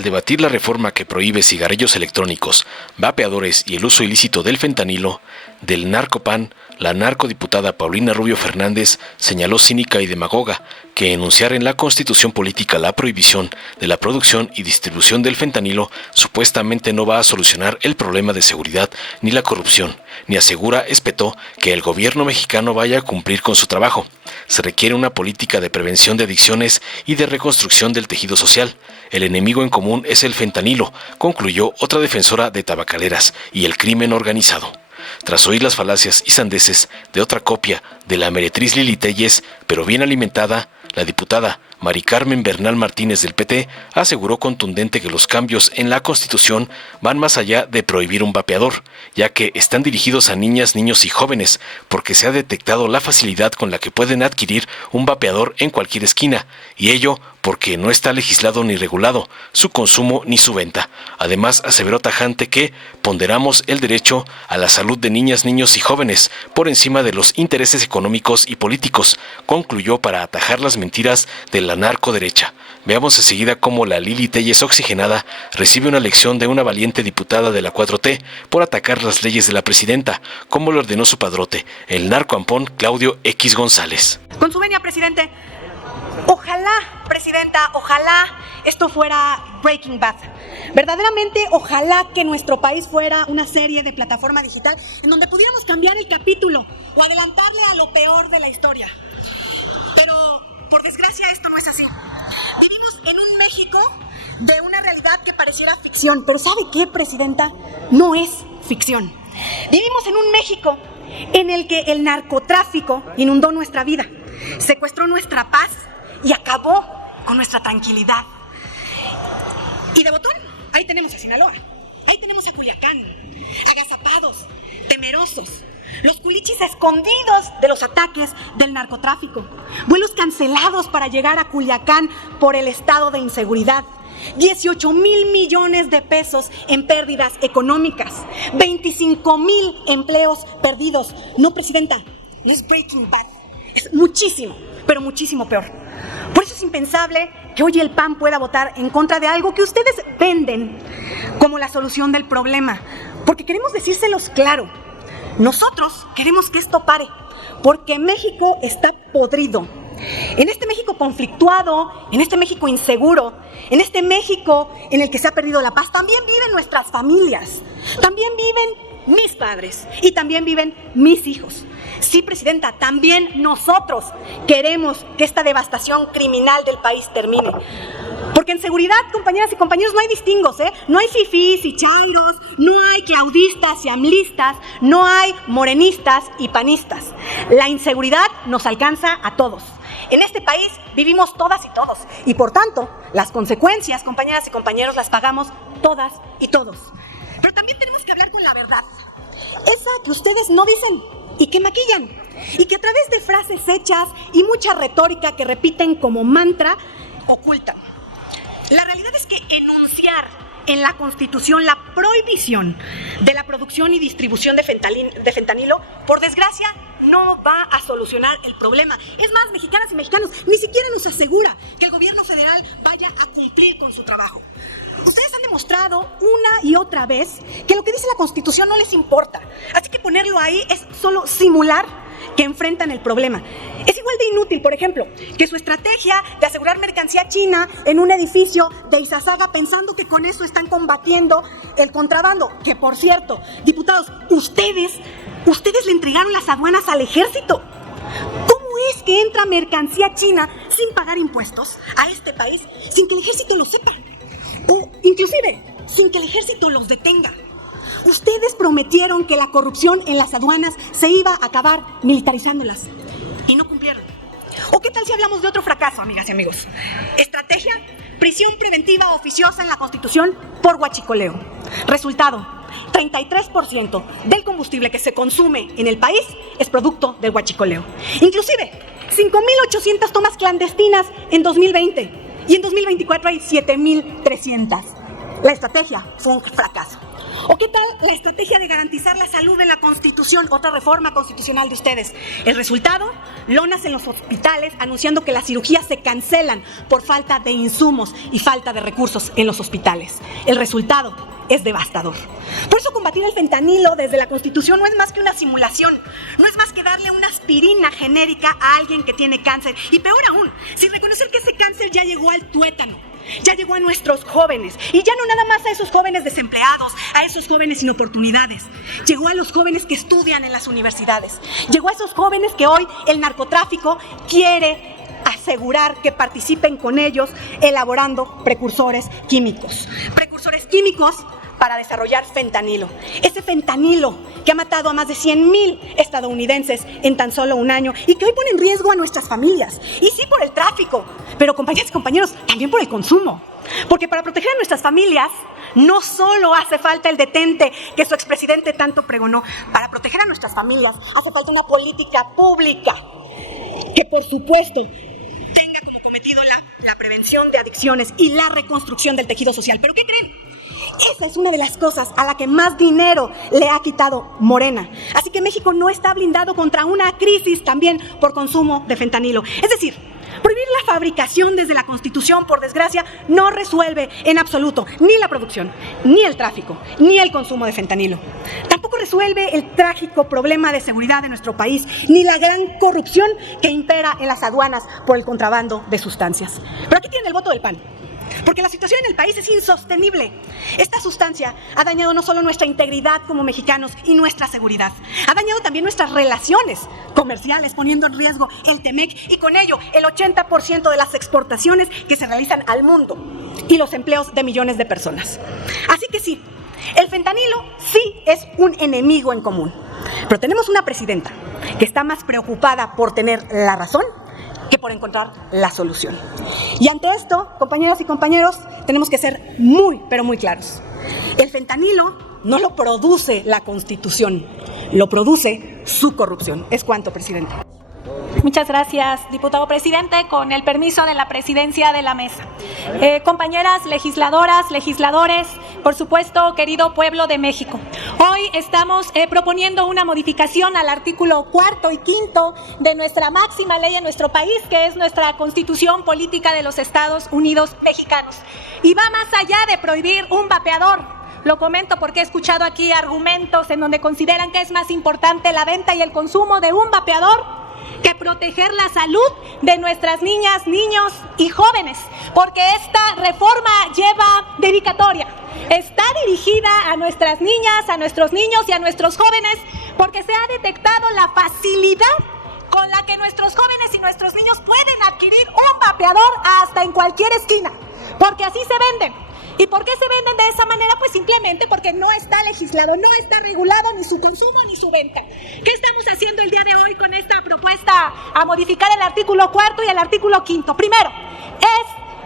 al debatir la reforma que prohíbe cigarrillos electrónicos, vapeadores y el uso ilícito del fentanilo, del narcopan, la narcodiputada Paulina Rubio Fernández señaló cínica y demagoga que enunciar en la Constitución política la prohibición de la producción y distribución del fentanilo supuestamente no va a solucionar el problema de seguridad ni la corrupción, ni asegura, espetó, que el gobierno mexicano vaya a cumplir con su trabajo. Se requiere una política de prevención de adicciones y de reconstrucción del tejido social. El enemigo en común es el fentanilo, concluyó otra defensora de tabacaleras y el crimen organizado. Tras oír las falacias y sandeces de otra copia de la meretriz Lili Téllez, pero bien alimentada, la diputada Mari Carmen Bernal Martínez del PT aseguró contundente que los cambios en la Constitución van más allá de prohibir un vapeador, ya que están dirigidos a niñas, niños y jóvenes, porque se ha detectado la facilidad con la que pueden adquirir un vapeador en cualquier esquina, y ello porque no está legislado ni regulado su consumo ni su venta. Además, aseveró tajante que ponderamos el derecho a la salud de niñas, niños y jóvenes por encima de los intereses económicos y políticos, concluyó para atajar las mentiras de la narcoderecha. Veamos enseguida cómo la Lili Téllez oxigenada recibe una lección de una valiente diputada de la 4T por atacar las leyes de la presidenta, como lo ordenó su padrote, el narcoampón Claudio X González. Con su venia, presidente. Ojalá, presidenta, ojalá esto fuera Breaking Bad. Verdaderamente, ojalá que nuestro país fuera una serie de plataforma digital en donde pudiéramos cambiar el capítulo o adelantarle a lo peor de la historia. Pero, por desgracia, esto no es así. Vivimos en un México de una realidad que pareciera ficción. Pero ¿sabe qué, presidenta? No es ficción. Vivimos en un México en el que el narcotráfico inundó nuestra vida, secuestró nuestra paz y acabó con nuestra tranquilidad. Y de botón, ahí tenemos a Sinaloa, ahí tenemos a Culiacán, agazapados, temerosos, los culichis escondidos de los ataques del narcotráfico, vuelos cancelados para llegar a Culiacán por el estado de inseguridad, 18,000 millones de pesos en pérdidas económicas, 25,000 empleos perdidos. No, presidenta, no es Breaking Bad, es muchísimo, pero muchísimo peor. Por eso es impensable que hoy el PAN pueda votar en contra de algo que ustedes venden como la solución del problema, porque queremos decírselos claro. Nosotros queremos que esto pare, porque México está podrido. En este México conflictuado, en este México inseguro, en este México en el que se ha perdido la paz, también viven nuestras familias, también viven mis padres y también viven mis hijos. Sí, presidenta, también nosotros queremos que esta devastación criminal del país termine. Porque en seguridad, compañeras y compañeros, no hay distingos, ¿eh? No hay fifís y chairos, no hay claudistas y amlistas, no hay morenistas y panistas. La inseguridad nos alcanza a todos. En este país vivimos todas y todos. Y por tanto, las consecuencias, compañeras y compañeros, las pagamos todas y todos. Pero también tenemos que hablar con la verdad. Esa que ustedes no dicen y que maquillan. Y que a través de frases hechas y mucha retórica que repiten como mantra, ocultan. La realidad es que enunciar en la Constitución la prohibición de la producción y distribución de fentanilo, por desgracia, no va a solucionar el problema. Es más, mexicanas y mexicanos, ni siquiera nos asegura que el gobierno federal vaya a cumplir con su trabajo. Ustedes han demostrado una y otra vez que lo que dice la Constitución no les importa. Así que ponerlo ahí es solo simular que enfrentan el problema. Es igual de inútil, por ejemplo, que su estrategia de asegurar mercancía china en un edificio de Izazaga pensando que con eso están combatiendo el contrabando. Que, por cierto, diputados, ustedes le entregaron las aduanas al ejército. ¿Cómo es que entra mercancía china sin pagar impuestos a este país sin que el ejército lo sepa? O inclusive sin que el ejército los detenga. Ustedes prometieron que la corrupción en las aduanas se iba a acabar militarizándolas y no cumplieron. ¿O qué tal si hablamos de otro fracaso, amigas y amigos? Estrategia, prisión preventiva oficiosa en la Constitución por huachicoleo. Resultado, 33% del combustible que se consume en el país es producto del huachicoleo. Inclusive, 5,800 tomas clandestinas en 2020 y en 2024 hay 7,300. La estrategia fue un fracaso. ¿O qué tal la estrategia de garantizar la salud de la Constitución, otra reforma constitucional de ustedes? El resultado, lonas en los hospitales anunciando que las cirugías se cancelan por falta de insumos y falta de recursos en los hospitales. El resultado es devastador. Por eso combatir el fentanilo desde la Constitución no es más que una simulación, no es más que darle una aspirina genérica a alguien que tiene cáncer. Y peor aún, sin reconocer que ese cáncer ya llegó al tuétano, ya llegó a nuestros jóvenes, y ya no nada más a esos jóvenes desempleados, a esos jóvenes sin oportunidades. Llegó a los jóvenes que estudian en las universidades, llegó a esos jóvenes que hoy el narcotráfico quiere asegurar que participen con ellos elaborando precursores químicos para desarrollar fentanilo. Ese fentanilo que ha matado a más de 100,000 estadounidenses en tan solo un año y que hoy pone en riesgo a nuestras familias. Y sí, por el tráfico, pero compañeras y compañeros, también por el consumo. Porque para proteger a nuestras familias no solo hace falta el detente que su expresidente tanto pregonó. Para proteger a nuestras familias hace falta una política pública que, por supuesto, tenga como cometido la prevención de adicciones y la reconstrucción del tejido social. ¿Pero qué creen? Esa es una de las cosas a la que más dinero le ha quitado Morena. Así que México no está blindado contra una crisis también por consumo de fentanilo. Es decir, prohibir la fabricación desde la Constitución, por desgracia, no resuelve en absoluto ni la producción, ni el tráfico, ni el consumo de fentanilo. Tampoco resuelve el trágico problema de seguridad de nuestro país, ni la gran corrupción que impera en las aduanas por el contrabando de sustancias. Pero aquí tienen el voto del PAN. Porque la situación en el país es insostenible. Esta sustancia ha dañado no solo nuestra integridad como mexicanos y nuestra seguridad, ha dañado también nuestras relaciones comerciales, poniendo en riesgo el TEMEC y con ello el 80% de las exportaciones que se realizan al mundo y los empleos de millones de personas. Así que sí, el fentanilo sí es un enemigo en común. Pero tenemos una presidenta que está más preocupada por tener la razón que por encontrar la solución. Y ante esto, compañeras y compañeros, tenemos que ser muy, pero muy claros. El fentanilo no lo produce la Constitución, lo produce su corrupción. Es cuanto, presidente. Muchas gracias, diputado presidente. Con el permiso de la presidencia de la mesa. Compañeras legisladoras, legisladores, por supuesto, querido pueblo de México. Hoy estamos proponiendo una modificación al artículo 4 y 5 de nuestra máxima ley en nuestro país, que es nuestra Constitución Política de los Estados Unidos Mexicanos. Y va más allá de prohibir un vapeador. Lo comento porque he escuchado aquí argumentos en donde consideran que es más importante la venta y el consumo de un vapeador que proteger la salud de nuestras niñas, niños y jóvenes, porque esta reforma lleva dedicatoria. Está dirigida a nuestras niñas, a nuestros niños y a nuestros jóvenes, porque se ha detectado la facilidad con la que nuestros jóvenes y nuestros niños pueden adquirir un vapeador hasta en cualquier esquina, porque así se venden. ¿Y por qué se venden de esa manera? Pues simplemente porque no está legislado, no está regulado ni su consumo ni su venta. ¿Qué estamos haciendo el día de hoy con esta propuesta a modificar el artículo 4 y el artículo 5? Primero,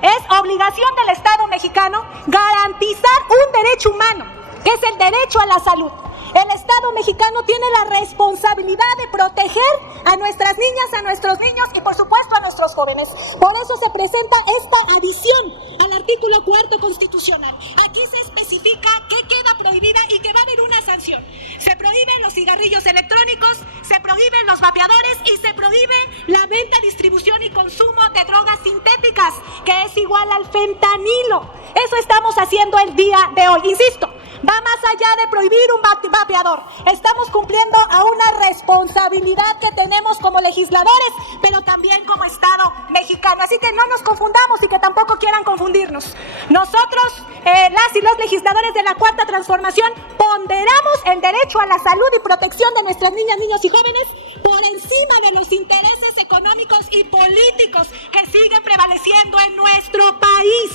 es obligación del Estado mexicano garantizar un derecho humano, que es el derecho a la salud. El Estado mexicano tiene la responsabilidad de proteger a nuestras niñas, a nuestros niños y por supuesto a nuestros jóvenes. Por eso se presenta esta adición al artículo 4 constitucional. Aquí se especifica qué queda prohibida y que va a haber una sanción. Se prohíben los cigarrillos electrónicos, se prohíben los vapeadores y se prohíbe la venta, distribución y consumo de drogas sintéticas, que es igual al fentanilo. Eso estamos haciendo el día de hoy. Insisto, va más allá de prohibir un vapeador. Estamos cumpliendo a una responsabilidad que tenemos como legisladores, pero también como Estado mexicano. Así que no nos confundamos y que tampoco quieran confundirnos. Nosotros, las y los legisladores de la Cuarta Transformación, ponderamos el derecho a la salud y protección de nuestras niñas, niños y jóvenes por encima de los intereses económicos y políticos que siguen prevaleciendo en nuestro país.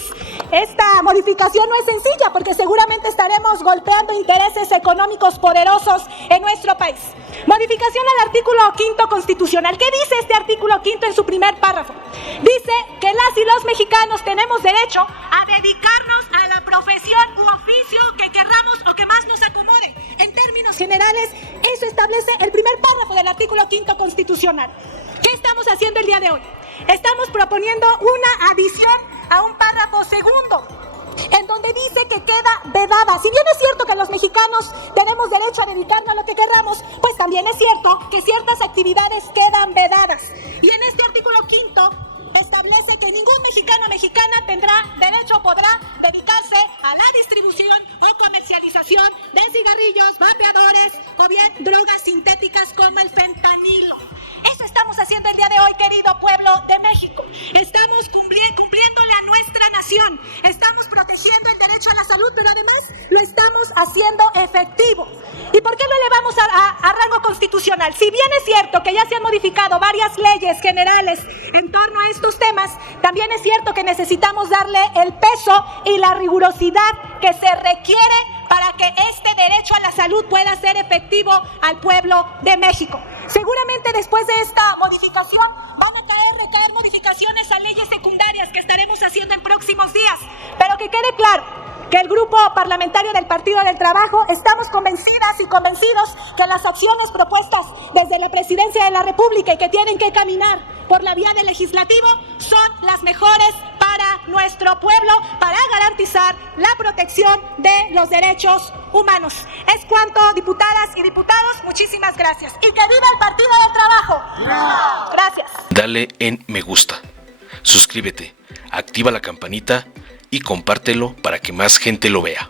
Esta modificación no es sencilla porque seguramente estaremos golpeando intereses económicos poderosos en nuestro país. Modificación al artículo 5 constitucional. ¿Qué dice este artículo 5 en su primer párrafo? Dice que las y los mexicanos tenemos derecho a dedicarnos a la profesión u oficio que querramos o que más nos acomode. En términos generales, eso establece el primer párrafo del artículo 5 constitucional. ¿Qué estamos haciendo el día de hoy? Estamos proponiendo una adición a un párrafo segundo, en donde dice que queda vedada. Si bien es cierto que los mexicanos tenemos derecho a dedicarnos a lo que querramos, pues también es cierto que ciertas actividades quedan vedadas. Y en este artículo 5 establece que ningún mexicano o mexicana tendrá derecho o podrá dedicarse a la distribución o comercialización de cigarrillos, vapeadores o bien drogas sintéticas como el fentanilo. Eso estamos haciendo el día de hoy, querido pueblo de México. Estamos cumpliéndole a nuestra nación. Estamos protegiendo el derecho a la salud, pero además lo estamos haciendo efectivo. ¿Y por qué lo elevamos a rango constitucional? Si bien es cierto que ya se han modificado varias leyes generales en torno a estos temas, también es cierto que necesitamos darle el peso y la rigurosidad que se requiere para que este derecho a la salud pueda ser efectivo al pueblo de México. Seguramente después de esta modificación van a recaer modificaciones a leyes secundarias que estaremos haciendo en próximos días, pero que quede claro que el grupo parlamentario del Partido del Trabajo estamos convencidas y convencidos que las acciones propuestas desde la Presidencia de la República y que tienen que caminar por la vía del legislativo son las mejores para nuestro pueblo, para garantizar la protección de los derechos humanos. Es cuanto, diputadas y diputados, muchísimas gracias. ¡Y que viva el Partido del Trabajo! Gracias. Dale en me gusta, suscríbete, activa la campanita y compártelo para que más gente lo vea.